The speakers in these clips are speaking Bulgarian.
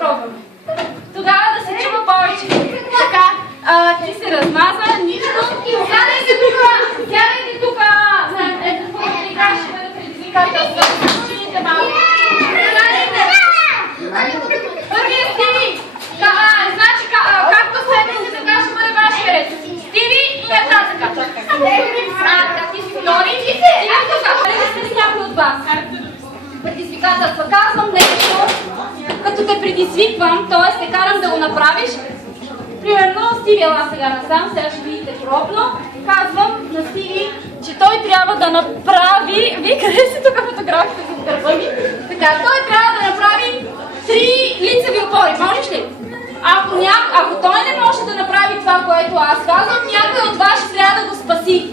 пробваме. Тогава да се чува повече. Така, ти се размаза, нищо. Сядайте тук! Ето какво да ви кажа, ще бъде предизвикателство. Слушайте малко. Сядайте! Първият Стиви! Значи, както седмите, така ще бъде вашия ред. Стиви и нататък. Ти си втори. Стиви тук. Къде сте с някой от вас? Предизвикателства. Казвам нещо, като те предизвиквам, т.е. те карам да го направиш. Примерно, Стиви, ела сега насам, сега ще видите пробно. Казвам на Стиви, че той трябва да направи... Вие къде сте тук фотографите за гърба ми? Така, той трябва да направи 3 лицеви опори. Можеш ли? Ако той не може да направи това, което аз казвам, някой от вас ще трябва да го спаси.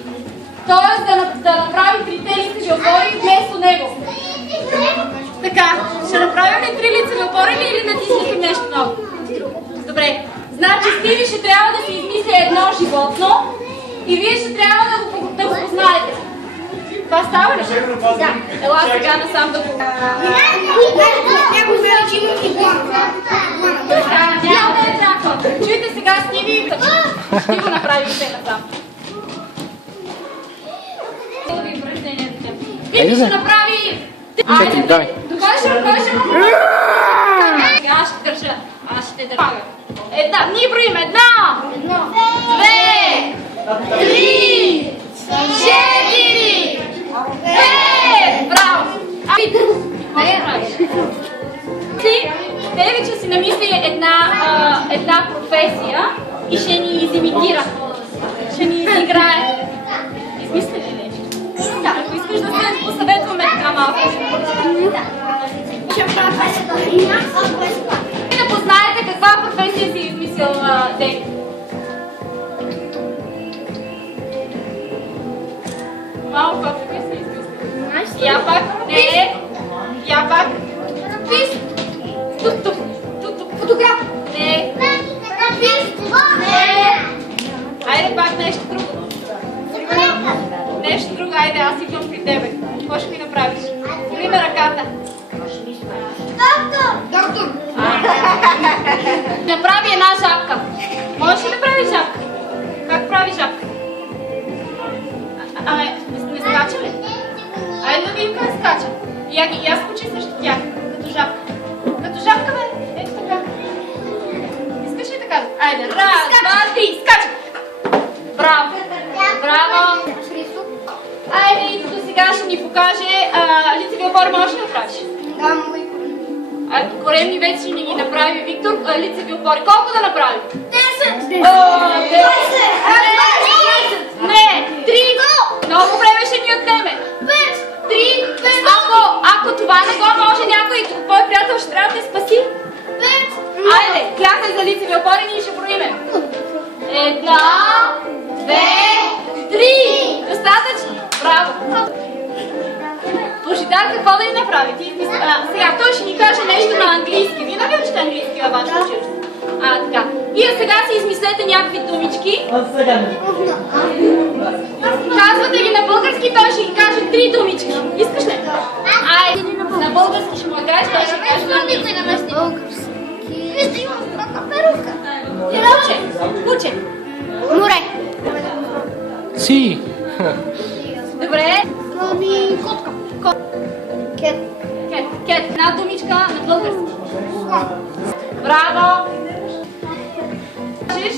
Тоест да направи 3 лицеви опори вместо него. Така, ще направим ли 3 лицеви опори или натиснете нещо ново? Добре. Значи Стиви ще трябва да си измисли едно животно и вие ще трябва да го познаете. Това става ли? Да. Ела сега насам да го... Няма да е чаква. Чуйте сега Стиви, ще го направите насам. Стиви ще направи... Айде, докажи му. Аз ще държа. Аз ще държа. Ние броим. 1, 2, 3, 4, 5. Браво! Девича си намисли една професия и ще ни изимитира. Ще ни изиграе. Измисли ли нещо? Ако искаш да се посъветваме така малко. Да познаете каква професия си измислил Дейв. Малко каква професия си измислил? Я пак. Не. Я пак. Тук. Фотограф. Не. Не. Айде пак нещо друго. Нещо друго, айде, аз идвам при тебе. Какво ще ми направиш? Поли на ръката. Доктор! Направи една жабка. Можеш ли да прави жабка? Как прави жабка? Не скача ли? Айде да видим как скача. И аз скочи срещу тях, като жабка. Като жабка, бе. Ето така. Искаш ли така? Айде, раз, два, три, скача! Браво! Браво! Айде, и до сега ще ни покаже лицеви опори. Можеш ли да правиш? Да, мога. Коремни вече не ги направи Виктор. Лицеви опори. Колко да направи? 10! 10! Не! 3! Много време ще ни отнеме. 5! 3! 5! Ако това не го може някой твой приятел ще трябва да те спаси. 5! Айде, клякай за лицеви опори, ние ще броиме. 1, 2, 3! Достатъчно! Браво! Божидар, какво да ни направи? Сега той ще ни каже нещо на английски. Вие нали учите английски във вашето училище? Така. Вие сега си измислете някакви думички. Казвате ги на български, той ще ги каже 3 думички. Искаш ли? Айде, на български ще му кажеш, той ще каже на английски. Вижте, имам страна перука. Куче. Море. Си. Добре. Котка. Кет. Една думичка на български. Браво! Кажеш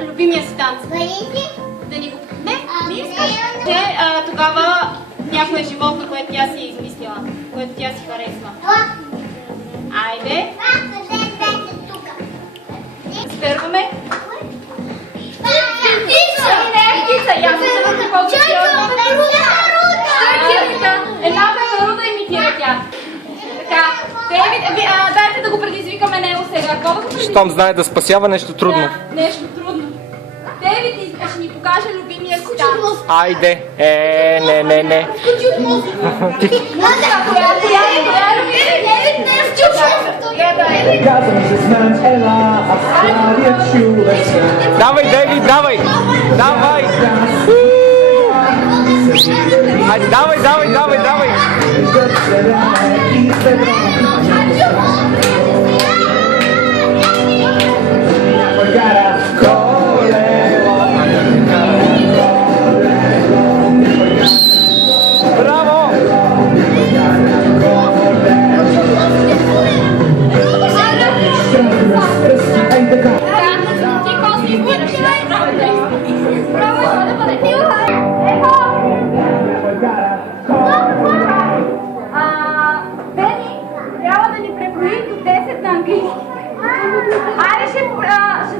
любимия си танц. Да ни го... Не искаш. Тогава някое животно, което тя си е измислила, което тя си харесва. Айде. Сперваме. Птица! Я се завърте по-гъсиозно. Една пеперуда имитира тя. Така, дайте да го предизвикаме него сега. Какво да го предизвикаме? Щом знае да спасява нещо трудно. Да, нещо трудно. Дейвид ще ни покаже любимия си танц. Айде. Не. Скочи от мозък. Коя е любимия? Дейвид не е скочи. Казвам се знам, ела, а старият човек. Давай, Дейвид, давай! Давай! Айде, давай! Да се ляме и се брои до 10 на английски. Айде ще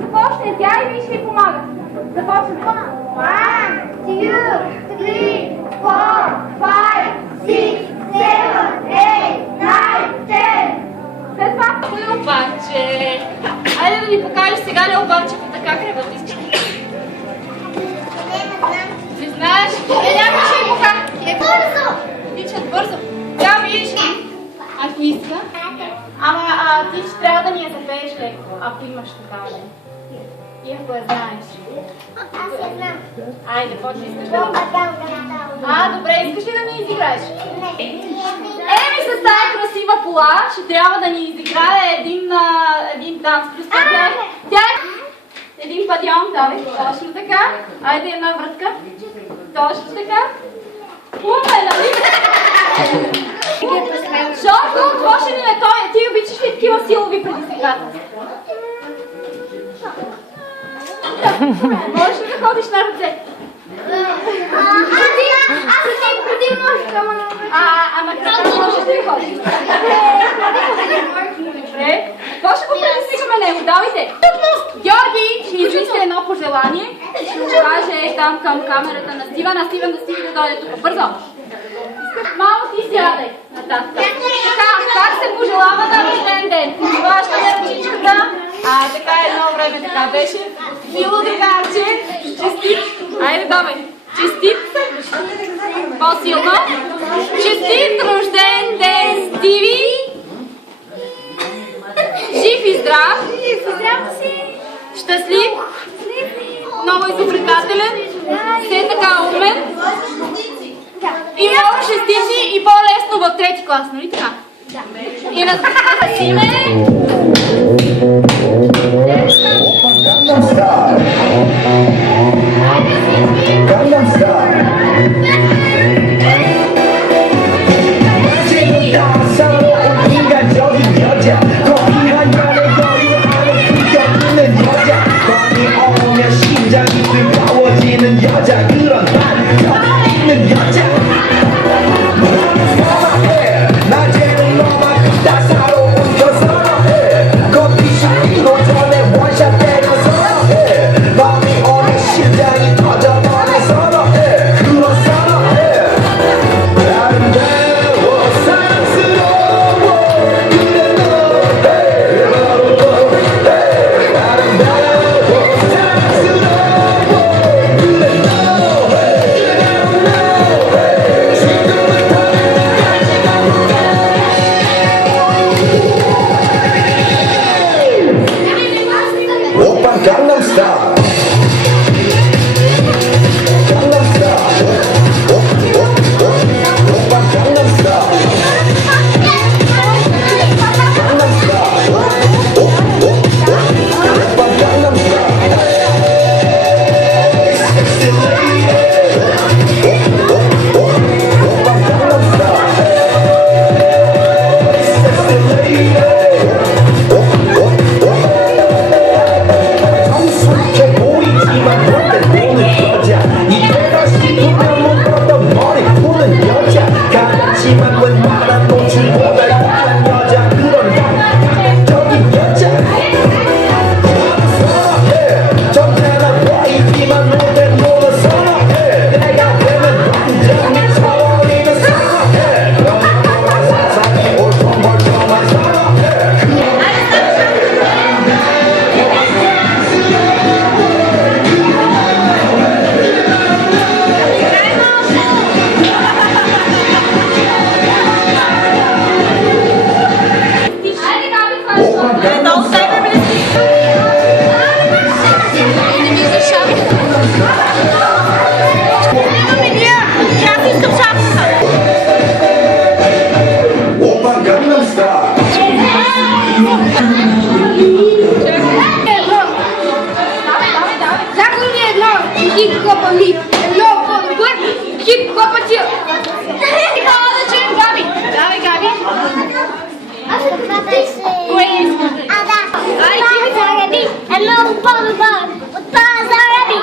започне тя и ви ще ви помага. Започваме. 1, 2, 3, 4, 5, 6, 7, 8, 9, 10. След това Леопарче. Айде да ни покажеш сега Леопарчето как работи. Не знаеш? Някой ще ви покажа. Бързо! Тичат бързо. Тя видиш. Архистка. Ама ти ще трябва да ни я запееш леко, ако имаш такава. И ако я знаеш. Аз я знам. Айде, какво ще искаш да ни... Добре, искаш ли да ни изиграеш? Еми с тая красива кола ще трябва да ни изиграе един танц. Тя е един падион, давай, точно така. Айде една вратка. Точно така. Уме, нали? Жорко, какво ще ни е той? Ти обичаш ли такива силови предизвикателства? Можеш ли да ходиш на ръце? Аз преди ножка, Ама кръста можеш да ви ходиш? Добре. Какво ще го предизвикаме него? Давайте! Георги ще измисли едно пожелание. Ще го каже там към камерата на Стивен, а Стивен да стига да дойде тук. Бързо! Мамо, ти сядай нататък. Така, как се пожелава на рожден ден? Хващаме ръчичката. Така едно време така беше. Мило другарче, честит. Айде, давай. Честит. По-силно. Честит рожден ден, Стиви. Жив и здрав. Щастлив. Много изобретателен. Все така умен. И много шестици и по-лесно в трети клас, нали така? Да. И на име... Gangnam Style. 싸워온 인간적인 여자 커피한 잔에 여유 안에 숨겨있는 여자 밤이 오면 심장이 뜨거워지는 여자 그런 반전 있는 여자 너는 사랑해 낮에는 너만 크다 사로운 저 사랑해 커피숍으로 전에 원샷 때려 사랑해 밤이 오면 심장이 터져버려 사랑해 그런 사랑해 아름다워 사랑스러워 그래 너 바로 너 아름다워 사랑스러워 그래 너 지금부터 오빠 강남 스타일 강남 스타일 오빠 강남 스타일 강남 스타일 오빠 강남 스타일 섹시 레이디 오빠 강남 스타일 섹시 레이디 성숙해 보이지만 못돼 노는 여자 이때가 싶으면 못 봤던 머리 푸는 여자 가볍지만 웬만한 노출보다 약한 여자 그런 감각적인 여자 나는 사랑해 전태나 보이지만 못돼 노는 사랑해 내가 되면 완전 미쳐버리는 사랑해 너는 세상에 옳던 멀쩡한 사랑해 Айде, Габи, това е 오빠 강남 스타일 오빠 강남 스타일 Загни едно, хип-хопа ми, едно по-добър, хип-хопа ти. Трябва да чуем Габи. Давай, Габи. Аз ще беше... Кое искаш? Да. Ай, ти ми заради едно по-добър, от това заради.